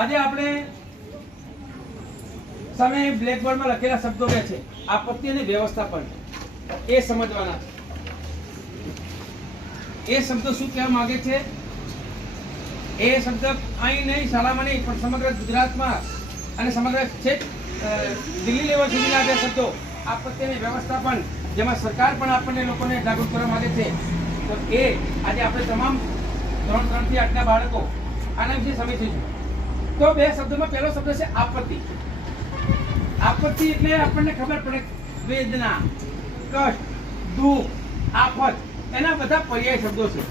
આજે આપણે સામે બ્લેકબોર્ડમાં લખેલા શબ્દો કે છે આપત્તિ અને વ્યવસ્થાપન, એ સમજવાના છે. એ શબ્દો શું કહેવા માંગે છે? એ શબ્દ અહીં નહીં, શાળામાં નહીં, પણ સમગ્ર ગુજરાતમાં અને સમગ્ર છેક દિલ્હી લેવલ સુધીના જે શબ્દો આપત્તિ અને વ્યવસ્થાપન, જેમાં સરકાર પણ આપણને લોકોને જાગૃત કરવા માંગે છે, તો એ આજે આપણે તમામ ધોરણ 3 થી 8ના બાળકો આના વિશે સમજીશું. તો બે શબ્દોમાં પહેલો શબ્દ છે આપત્તિ. આપત્તિ એટલે આપણને ખબર પડે વેદના, કષ્ટ, દુઃખ, આફત, એના બધા પર્યાય શબ્દો છે.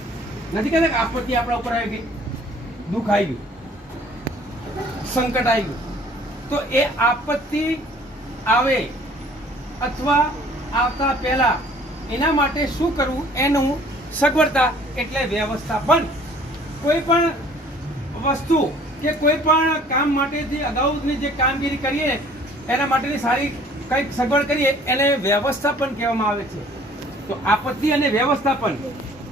નથી કહેતા કે આપત્તિ આપણા ઉપર આવી ગઈ, દુઃખ આવી ગયું, સંકટ આવી ગયું. તો એ આપત્તિ આવે અથવા આવતા પહેલા એના માટે શું કરવું એનું સગવડતા એટલે વ્યવસ્થાપન. કોઈ પણ વસ્તુ કે કોઈ પણ કામ માટેથી અગાઉની જે કામગીરી કરીએ એના માટેની સારી કંઈક સગવડ કરીએ એને વ્યવસ્થાપન કહેવામાં આવે છે. તો આપત્તિ અને વ્યવસ્થાપન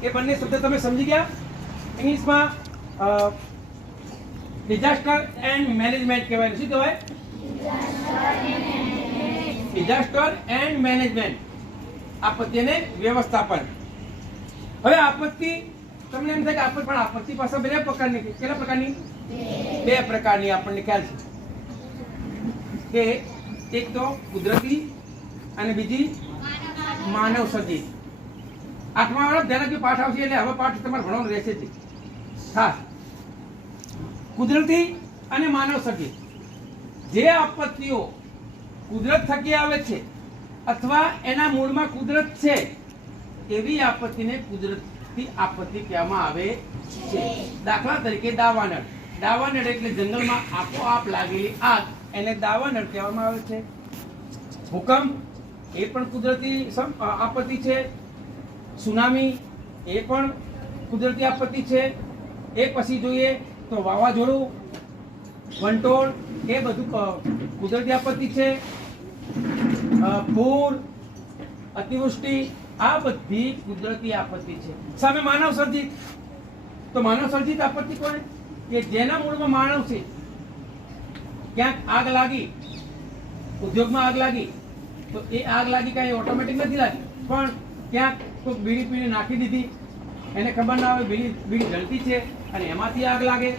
એ બંને શબ્દ તમે સમજી ગયા. ઇંગ્લિશમાં ડિઝાસ્ટર એન્ડ મેનેજમેન્ટ કહેવાય. શું કહેવાય? ડિઝાસ્ટર એન્ડ મેનેજમેન્ટ, આપત્તિ અને વ્યવસ્થાપન. હવે આપત્તિ તમને એમ થાય કે આપત્તિ, પણ આપત્તિ પાસે બે પ્રકારની, કેટલા પ્રકારની? બે પ્રકારની આપણને ખ્યાલ છે કે એક તો કુદરતી અને બીજી માનવ સર્જિત. 8મા વાળા ધ્યાન પાઠ આવશે એટલે હવે પાઠ તમારે ભણવાનું રહેશે જ ખાસ. કુદરતી અને માનવ સર્જિત. જે આપત્તિઓ કુદરત થકી આવે છે અથવા એના મૂળમાં કુદરત છે એવી આપત્તિને કુદરતી આપત્તિ કહેવામાં આવે છે. દાખલા તરીકે દાવાનળ. દાવાનળ એટલે જંગલમાં આપોઆપ લાગેલી આગ, એને દાવાનળ કહેવામાં આવે છે. ભૂકંપ એ પણ કુદરતી આપત્તિ છે. સુનામી એ પણ કુદરતી આપત્તિ છે. એ પછી જોઈએ તો વાવાઝોડું, વંટોળ એ બધું કુદરતી આપત્તિ છે. પૂર, અતિવૃષ્ટિ આ બધી કુદરતી આપત્તિ છે. સામે માનવ સર્જિત. તો માનવ સર્જિત આપત્તિ કોને? કે જેના મૂળમાં માનવ છે. ક્યાંક આગ લાગી, ઉદ્યોગમાં આગ લાગી, તો એ આગ લાગી કાંઈ ઓટોમેટિક નથી લાગી, પણ ક્યાંક કોઈ બીડી પીડી નાખી દીધી, એને ખબર ના આવે બીડી જલતી છે અને એમાંથી આગ લાગે,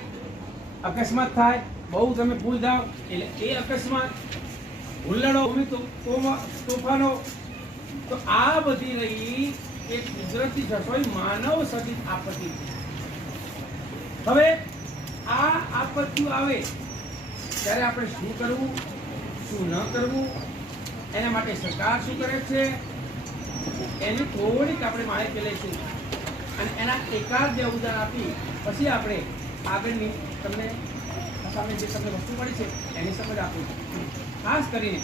અકસ્માત થાય, બહુ તમે ભૂલ જાઓ એટલે એ અકસ્માત, હુલ્લડો, તોફાનો. તો આ બધી રહી એ કુદરતી સર્જિત માનવ સર્જિત આપત્તિ. હવે આ આપત્તિઓ આવે ત્યારે આપણે શું કરવું, શું ન કરવું, એના માટે સરકાર શું કરે છે એની થોડીક આપણે માહિતી લઈશું અને એના એકાદ બે ઉદાહરણ આપી પછી આપણે આગળની તમને સામે જે તમને વસ્તુ મળી છે એની સમજ આપીશું. ખાસ કરીને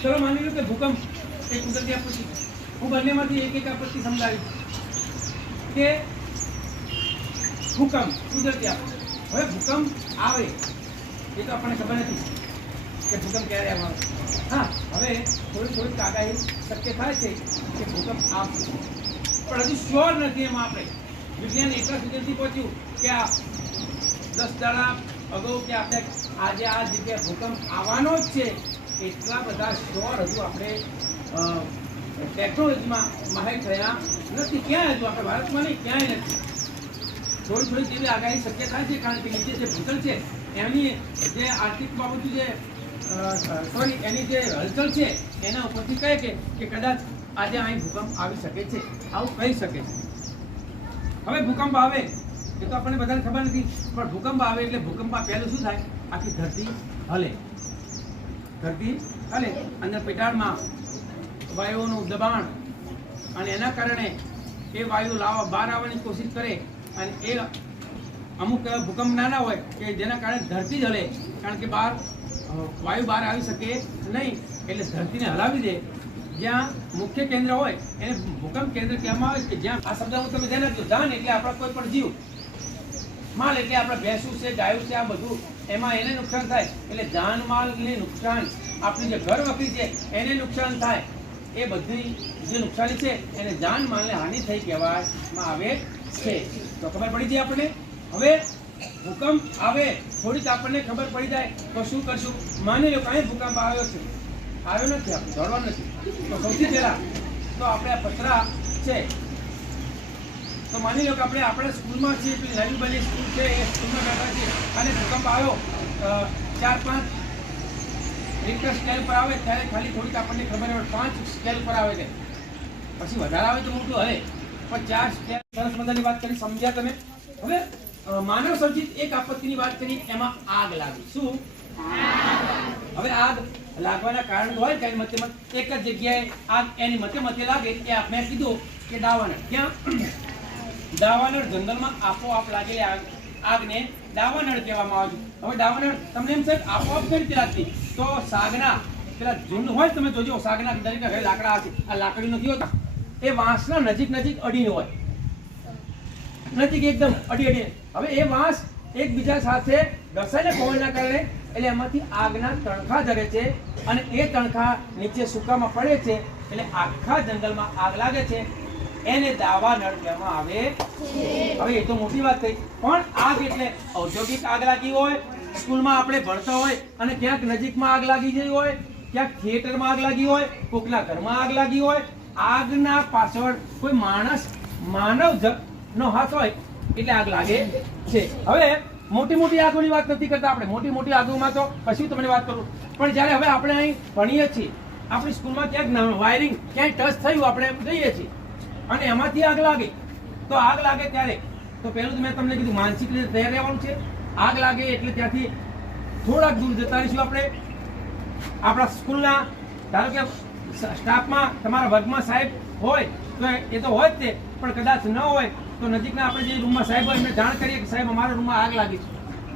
ચલો માની લો કે ભૂકંપ એ કુદરતી આપત્તિ. હું બંનેમાંથી એક આપત્તિ સમજાવીશ કે ભૂકંપ કુદરતી આપત્તિ. હવે ભૂકંપ આવે એ તો આપણને ખબર નથી કે ભૂકંપ ક્યારે આવવાનો. હા, હવે થોડીક આગાહી શક્ય થાય છે કે ભૂકંપ આવશે, પણ હજુ શ્યોર નથી. એમાં આપણે વિજ્ઞાન એટલા સુધી પહોંચ્યું કે આ 10 દાડા અગાઉ કે આપણે આજે આ જગ્યાએ ભૂકંપ આવવાનો જ છે એટલા બધા શ્યોર હજુ આપણે ટેકનોલોજીમાં માહિર થયા નથી. ક્યાંય હજુ આપણે ભારતમાં નહીં, ક્યાંય નથી. થોડી જેવી આગાહી શક્ય થાય છે, કારણ કે નીચે જે ભૂતલ છે એની જે આર્થિક બાબતો જે એની જે હલચલ છે એના ઉપરથી કહે કે કદાચ આજે અહીં ભૂકંપ આવી શકે છે, આવું કહી શકે છે. હવે ભૂકંપ આવે એ તો આપણને બધાને ખબર નથી, પણ ભૂકંપ આવે એટલે ભૂકંપમાં પહેલું શું થાય? આખી ધરતી હલે. ધરતી હલે, અંદર પેટાળમાં વાયુઓનું દબાણ, અને એના કારણે એ વાયુ બહાર આવવાની કોશિશ કરે અને એ અમુક ભૂકંપ નાના હોય કે જેના કારણે ધરતી જ હલે, કારણ કે વાયુ બહાર આવી શકે નહીં એટલે ધરતીને હલાવી દે. જ્યાં મુખ્ય કેન્દ્ર હોય એને ભૂકંપ કેન્દ્ર કહેવામાં આવે છે. જ્યાં આ શબ્દ તમે ધ્યાન રાખજો, જાન એટલે આપણા કોઈ પણ જીવ, માલ એટલે આપણા ભેંસું છે, ગાયું છે, આ બધું એમાં એને નુકસાન થાય એટલે જાનમાલને નુકસાન, આપણી જે ઘર વખરી છે એને નુકસાન થાય, એ બધી જે નુકસાની છે એને જાનમાલને હાનિ થઈ કહેવામાં આવે છે. તો ખબર પડી ગઈ આપણને. હવે ભૂકંપ આવે થોડીક આપણને ખબર પડી જાય તો શું કરશું? માની લો કઈ ભૂકંપ આવ્યો છે, આવ્યો નથી, આપણે દોડવાનું નથી, તો સૌથી પહેલા તો આપણે આ પતરા છે, તો માની લો કે આપણે આપણા સ્કૂલમાં છીએ, પેલી નવી બની સ્કૂલ છે, એ સ્કૂલમાં બેઠા છીએ અને ભૂકંપ આવ્યો 4-5 રિક્ટર સ્કેલ પર આવે ત્યારે ખાલી થોડીક આપણને ખબર હોય 5 સ્કેલ પર આવે છે, પછી વધારે આવે તો મોટું હલે, પણ 4 સ્કેલ. સરસ મજાની વાત કરી, સમજ્યા તમે? હવે માનવ સર્જિત એક આપત્તિની વાત કરી, એમાં આગ લાગી. શું? હવે આગ લાગવાના કારણ હોય કઈ મતે એક જ જગ્યાએ આગ એની મતે લાગે, એ આપણે કીધું કે દાવાનળ. ક્યાં? દાવાનળ જંગલમાં આપોઆપ લાગેલી આગને દાવાનળ કહેવામાં આવે છે. હવે દાવાનળ તમને એમ છે આપોઆપ કઈ રીતે લાગતી? તો સાગના પેલા ઝુંડ હોય, તમે જોજો સાગના દરેક ઘરે લાકડા હશે, આ લાકડી નથી હોતા, એ વાંસના નજીક અડીને હોય, નજીક એકદમ અડી. હવે એ વાંસ એકબીજા સાથે ઘસાઈને પવનના કારણે એટલે એમાંથી આગના તણખા જગે છે અને એ તણખા નીચે સૂકામાં પડે છે, એટલે આખા જંગલમાં આગ લાગે છે, એને દાવાનળ કહેવામાં આવે. હવે એ તો મોટી વાત થઈ, પણ આગ એટલે ઔદ્યોગિક આગ લાગી હોય, સ્કૂલમાં આપણે ભણતા હોય અને ક્યાંક નજીકમાં આગ લાગી ગઈ હોય, ક્યાંક થિયેટરમાં આગ લાગી હોય, કોકના ઘરમાં આગ લાગી હોય, આગના પાછળ કોઈ માનવ નો હાથ હોય એટલે આગ લાગે છે. હવે મોટી આગોની વાત નથી કરતા આપણે, મોટી આગોમાં તો પછી તમને વાત કરું, પણ જ્યારે હવે આપણે અહીં ભણીએ છીએ, આપણી સ્કૂલમાં ક્યાંક વાયરિંગ ક્યાંય ટચ થયું, આપણે જઈએ છીએ અને એમાંથી આગ લાગે, તો આગ લાગે ત્યારે તો પહેલું મેં તમને કીધું માનસિક રીતે તૈયાર રહેવાનું છે. આગ લાગે એટલે ત્યાંથી થોડાક દૂર જતા રહીશું આપણે. આપણા સ્કૂલના ધારો કે સ્ટાફમાં તમારા વર્ગમાં સાહેબ હોય તો એ તો હોય જ તે, પણ કદાચ ન હોય તો નજીકના આપણે જે રૂમમાં સાહેબ હોય એમને જાણ કરીએ કે સાહેબ અમારા રૂમમાં આગ લાગી છે.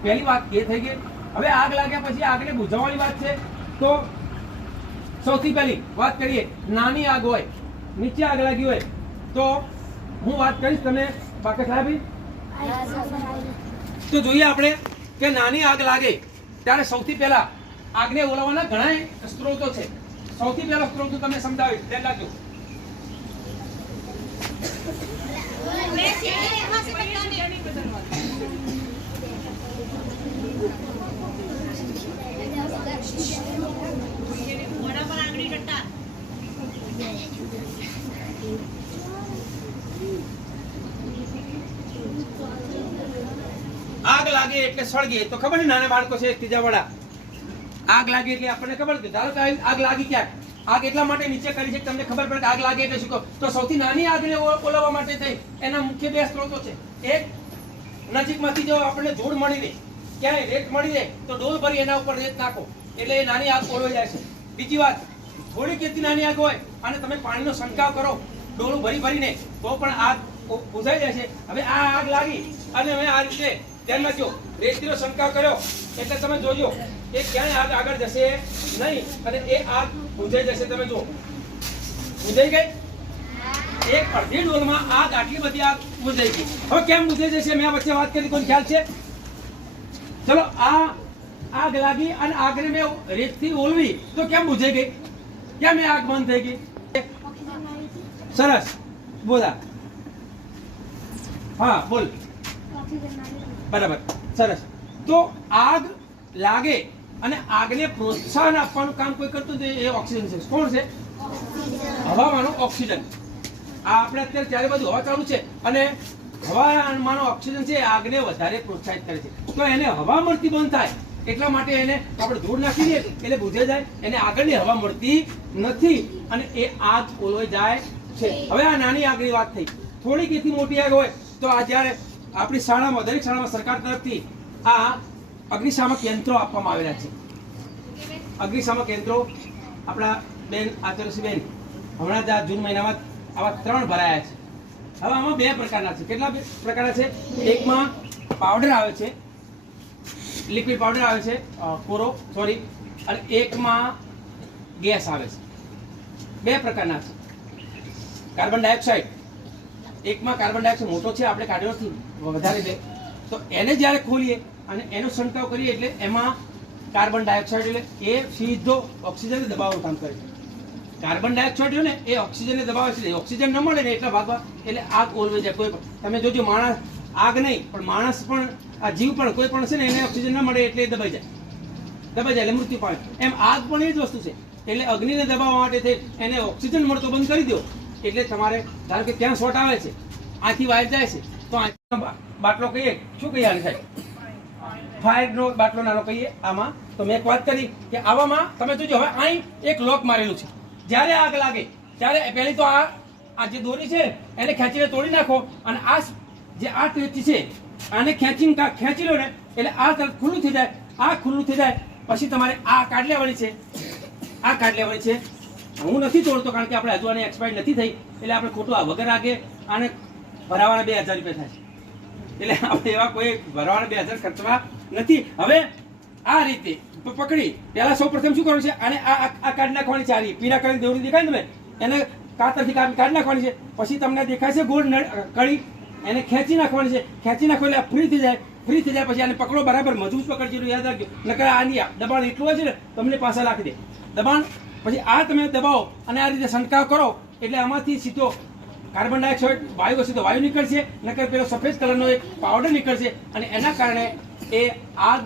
પહેલી વાત એ થઈ ગઈ. હવે આગ લાગ્યા પછી આગને બુઝાવવાની વાત છે, તો સૌથી પહેલી વાત કરીએ, નાની આગ હોય, નીચે આગ લાગી હોય તો હું વાત કરીશ, તમે બાકી સાહેબ તો જોઈએ આપણે કે નાની આગ લાગે ત્યારે સૌથી પહેલા આગને ઓલવવાના ઘણા સ્ત્રોતો છે. સૌથી પહેલો સ્ત્રોત તમને સમજાવીશ, ધ્યાન રાખજો. આગ લાગે એટલે સળગે, તો ખબર ને નાના બાળકો છે ત્રીજા વાળા, આગ લાગે એટલે આપણને ખબર છે. ધારો કે આગ લાગી ક્યાંક, આગ એટલા માટે નીચે કરી છે તમને ખબર પડે કે આગ લાગે એટલે શું કહો, તો સૌથી નાની આગને ઓલવવા માટે થઈ એના મુખ્ય 2 સ્ત્રોતો છે. એક, નજીકમાંથી જો આપણને ધૂળ મળી રહે, ક્યાંય રેત મળી રહે તો ડોલ ભરી એના ઉપર રેત નાખો એટલે એ નાની આગ ઓલવાઈ જાય છે. બીજી વાત, થોડીક એટલી નાની આગ હોય અને તમે પાણીનો છંટકાવ કરો ડોલું ભરીને તો પણ આગ બુઝાઈ જાય છે. હવે આ આગ લાગી અને હવે આ રીતે ધ્યાન રાખજો, રેતીનો છંટકાવ કર્યો એટલે તમે જોજો એ ક્યાંય આગ આગળ જશે નહીં અને એ આગ બુઝાઈ જશે. તમે જો બુઝાઈ ગઈ, એક અડધી ડોલમાં આગ આટલી બધી આગ બુઝાઈ ગઈ. હવે કેમ બુઝાઈ જશે મેં વચ્ચે વાત કરી, કોઈ ખ્યાલ છે? ચલો, આ આગ લાગી અને આગને મેં રેતથી ઓલવી તો કેમ બુઝાઈ ગઈ? કેમ એ આગ બંધ થઈ ગઈ? સરસ, બોલા. હા બોલ. બરાબર, સરસ. તો આગ લાગે અને આગને પ્રોત્સાહન આપવાનું કામ કોઈ કરતું એ ઓક્સિજન છે. કોણ છે? હવામાંનો ઓક્સિજન. આ આપણે અત્યારે ચારે બાજુ હવા ચાલુ છે અને હવામાંનો ઓક્સિજન છે આગને વધારે પ્રોત્સાહિત કરે છે. તો એને હવા મળતી બંધ થાય એટલા માટે એને આપણે ધૂળ નાખી દઈએ એટલે બુઝાઈ જાય, એને આગળની હવા મળતી નથી અને એ આગ ઓલવાઈ જાય છે. હવે આ નાની આગની વાત થઈ. થોડીક એથી મોટી આગ હોય તો આ જ્યારે આપણી શાળામાં, દરેક શાળામાં સરકાર તરફથી આ અગ્નિશામક યંત્રો આપવામાં આવેલા છે. અગ્નિશામક યંત્રો આપણા બેન આચાર્યશ્રીબેન હમણાં જ આ જૂન મહિનામાં આવા 3 ભરાયા છે. હવે આમાં 2 પ્રકારના છે. કેટલા પ્રકારના છે? એકમાં પાવડર આવે છે, લિક્વિડ પાવડર આવે છે, અને એકમાં ગેસ આવે છે. 2 પ્રકારના છે. કાર્બન ડાયોક્સાઇડ, એકમાં કાર્બન ડાયોક્સાઇડ મોટો છે, આપણે કાઢ્યો નથી, વધારે છે, તો એને જ્યારે ખોલીએ અને એનો છંટકાવ કરીએ એટલે એમાં કાર્બન ડાયોક્સાઇડ એટલે એ સીધો ઓક્સિજનને દબાવવાનું કામ કરે છે. કાર્બન ડાયોક્સાઇડ ને એ ઓક્સિજનને દબાવે છે, ઓક્સિજન ન મળે ને એટલા ભાગમાં એટલે આગ ઓલવાઈ જાય. કોઈ તમે જોજો, માણસ આગ નહીં પણ માણસ પણ આ જીવ પણ કોઈ પણ છે ને એને ઓક્સિજન ન મળે એટલે દબાઈ જાય એટલે મૃત્યુ પામે. એમ આગ પણ એ જ વસ્તુ છે. એટલે અગ્નિને દબાવવા માટે થઈ એને ઓક્સિજન મળતો બંધ કરી દો એટલે તમારે ધારો કે ત્યાં શોર્ટ આવે છે, આથી વાયર જાય છે, તો આ બાટલો કહીએ, શું કહીએ આને સાહેબ? ફાયરનો બાટલો નાનો કહીએ આમાં. તો મેં એક વાત કરી કે આવામાં તમે જોજો, હવે અહીં એક લોક મારેલું છે. જ્યારે આગ લાગે ત્યારે પહેલી તો આ જે દોરી છે એને ખેંચીને તોડી નાખો, અને આ જે આ ટેચી છે આને ખેંચી લો ને એટલે આ તરફ ખુલ્લું થઈ જાય. આ ખુલ્લું થઈ જાય પછી તમારે આ કાઢ લેવાની છે, આ કાઢ લેવાની છે. હું નથી તોડતો કારણ કે આપણે હજુ આને એક્સપાયર નથી થઈ, એટલે આપણે ખોટું આ વગર આગે આને ભરાવાના 2000 રૂપિયા થાય છે. એટલે આપણે એવા કોઈ ભરવાના 2000 ખર્ચવા નથી. હવે આ રીતે પકડી પહેલા સૌ પ્રથમ શું કરવાનું છે? આને આ કાઢ નાખવાની છે. આ પીળા કલરની દોરી દેખાય ને તમે, એને કાતરથી કાઢી નાખવાની છે. પછી તમને દેખાય છે ગોળ કળી, એને ખેંચી નાખવાની છે. ખેંચી નાખો એટલે ફ્રી થઈ જાય. ફ્રી થઈ જાય પછી આને પકડો, બરાબર મજબૂત પકડજો, યાદ રાખજો. નકર આની દબાણ એટલું હોય છે ને તમને પાછા રાખી દે દબાણ. પછી આ તમે દબાવો અને આ રીતે છંટકાવ કરો એટલે આમાંથી સીધો કાર્બન ડાયોક્સાઇડ વાયુ હશે તો વાયુ નીકળશે, નકર પેલો સફેદ કલરનો એક પાવડર નીકળશે, અને એના કારણે એ આગ